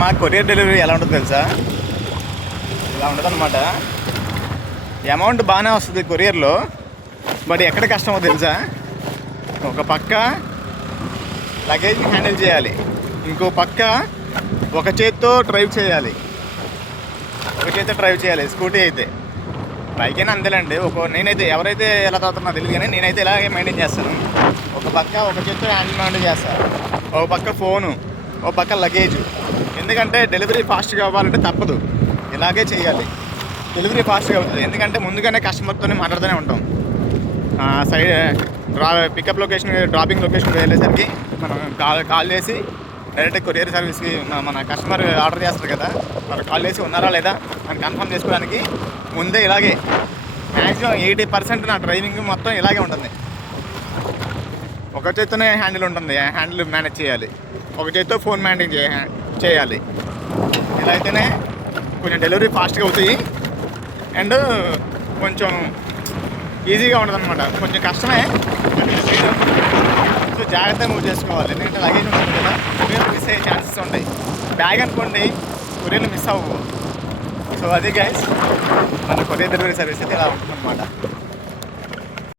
మా courier delivery ఎలా ఉంటుందో తెలుసా? ఇలా ఉంటుంది అనమాట. అమౌంట్ బాగానే వస్తుంది కొరియర్లో, బట్ ఎక్కడ కష్టమో తెలుసా? ఒక పక్క లగేజ్ని హ్యాండిల్ చేయాలి, ఇంకో పక్క ఒక చేత్తో డ్రైవ్ చేయాలి. స్కూటీ అయితే, బైక్ అయినా అంతేలేండి. నేనైతే ఎవరైతే ఎలా తాగుతున్నా తెలియదు, కానీ నేనైతే ఇలాగే మెయింటైన్ చేస్తాను. ఒక చేత్తో హ్యాండిల్ మెయింటైన్ చేస్తాను, ఒక పక్క ఫోను, ఒక పక్క లగేజ్. ఎందుకంటే డెలివరీ ఫాస్ట్గా అవ్వాలంటే తప్పదు, ఇలాగే చేయాలి. డెలివరీ ఫాస్ట్గా అవుతుంది, ఎందుకంటే ముందుగానే కస్టమర్తోనే మాట్లాడుతూనే ఉంటాం. పికప్ లొకేషన్, డ్రాపింగ్ లొకేషన్కి వెళ్ళేసరికి మనం కాల్ చేసి డైరెక్ట్ కొరియర్ సర్వీస్కి మన కస్టమర్ ఆర్డర్ చేస్తారు కదా, వాళ్ళు కాల్ చేసి ఉన్నారా లేదా అని కన్ఫర్మ్ చేసుకోవడానికి ముందే ఇలాగే మ్యాక్సిమం 80% నా డ్రైవింగ్ మొత్తం ఇలాగే ఉంటుంది. ఒక చేత్తోనే హ్యాండిల్ మేనేజ్ చేయాలి, ఒక చేత్తో ఫోన్ మేనేజ్ చేయాలి. ఇలా అయితేనే కొంచెం డెలివరీ ఫాస్ట్గా అవుతాయి అండ్ కొంచెం ఈజీగా ఉంటుంది అనమాట. కొంచెం కష్టమే, సో జాగ్రత్తగా మూవ్ చేసుకోవాలి. ఎందుకంటే లగేజ్ ఉంటుంది కదా, కొరియర్లు మిస్ అయ్యే ఛాన్సెస్ ఉంటాయి. బ్యాగ్ అనుకోండి, కొరియర్లు మిస్ అవ్వవు. సో అది గైస్ మన కొరియర్ డెలివరీ సర్వీస్ అయితే ఇలా ఉంటుంది అనమాట.